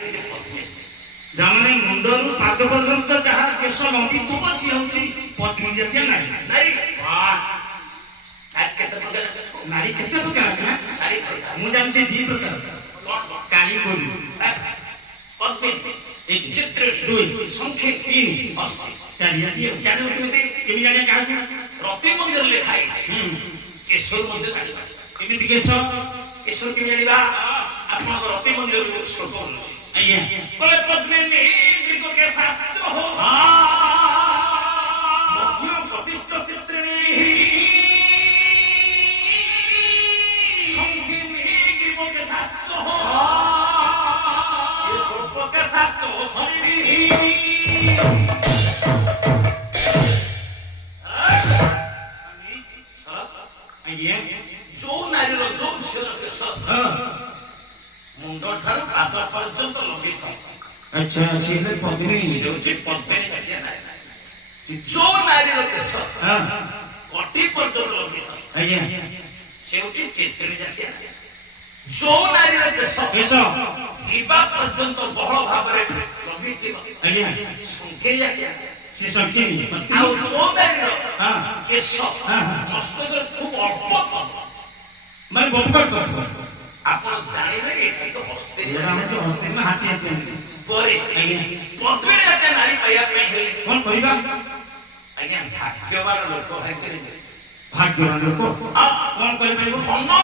जाने मुंडरू पाद पर्यंत जहाँ केश लंबिथुब सी हूँ पत्नी जातीय नारी बास नारी केते प्रकार मुझे जानছি दी प्रकार काली गोरी एक चित्र दुई संख्या तीन चार जातीय जाने केमी जाने काहू रति मंदिर लिखाई केशर मंदिर एमिति केशर केमी जानिबा आपन रति मंदिर श्लोक बोलुछि आज्ञा बोले पद्मिनी ग्रीक के शास्त्र हो मध्य प्रतिष्ठ चित्रिणी संखिनी ग्रीक के शास्त्र हो ये श्लोक के शास्त्र हो संखिनी आज्ञा जो नारी रो जो शिर के साथ मुंड ठारू पाद पर्यंत लंबित अच्छा सीधे पद्मिनी सेउटी पद्मिनी जातीय नारी जो नारी रो केश कोटी पर्यंत लंबित आज्ञा सेउटी चित्रिणी जातीय जो नारी रो केश दिवा पर्यंत बहुल भाव रे लंबित आज्ञा संख्या जातीय से संख्यानी आ जो नारी रो केश मस्तक खूब अल्प माने बपकट करथो आपण जानिबे एठी तो हस्ते हम तो हस्ते में हाथी हाथी करे आज्ञा पद्मिनी जातीय नारी पाया पे हेले कोन कहिबा आज्ञा भाग्यवान लोक है भाग्यवान लोक कोन कहि पाइबो